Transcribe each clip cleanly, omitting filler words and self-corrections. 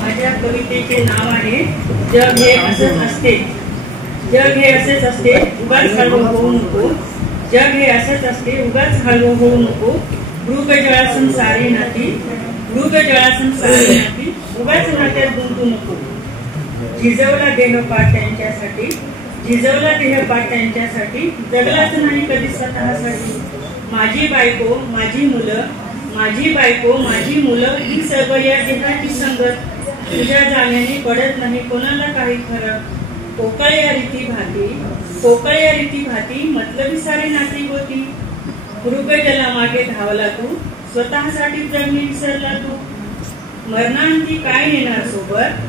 माझ्या कवितेचे नाव आहे जग हे असंच असते. जग हे असंच असते, उगाच हळू होऊ नको. जग हे असंच असते, उगाच हळू होऊ नको. मृगजळासन सारी नाती, मृगजळासन सारी नाती, उगाच नात्यात गुंतू नको. झिजवला देह पाठ त्यांच्यासाठी, झिजवला देह पाठ त्यांच्यासाठी, जगलाच नाही कधी स्वतःसाठी. माझी बायको माझी मुलं, माझी बायको माझी मुलं, ही सर्व या देहाची संगत. तुझ्या जाण्याने पडत नाही कोणाला काही फरक. पोकळ्या रीती भाती, पोकळ्या रीती भाती, मतलबी सारी नाती होती. मृगजला मागे धावला तू, स्वतःसाठी जगणे विसरला तू. मरणांती काय नेणार सोबत,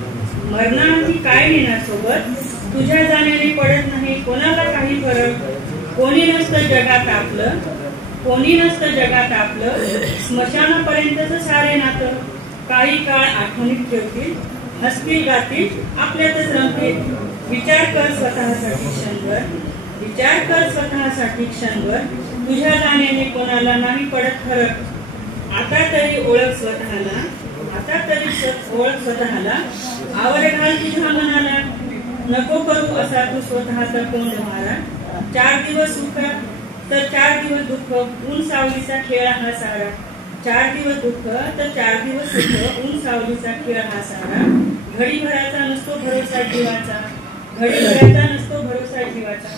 मरणांती काय नेणार सोबत. तुझ्या जाण्याने पडत नाही कोणाला काही फरक. कोणी नसतं जगात आपलं, कोणी नसतं जगात आपलं. स्मशानापर्यंतच सारे नातं. काही काळ आठवणीत ठेवतील, हसतील गातील, आपल्यातच रमतील. विचार कर स्वतःसाठी क्षणभर, विचार कर स्वतःसाठी क्षणभर. तुझ्या जाण्याने कोणाला नाही पडत फरक. आता तरी ओळख स्वतःला, आता तरी ओळख स्वतःला. आवर घाल तुझ्या मनाला, नको करू असा तू स्वतःचा कोंड मारा. 4 दिवस सुख तर 4 दिवस दुःख, ऊन सावलीचा खेळ हा सारा. 4 दिवस दुःख तर 4 दिवस सुख, ऊन सावलीचा खेळ हा सारा. घडीभराचा नसतो भरोसा जीवाचा, घडीभराचा नसतो भरोसा जीवाचा.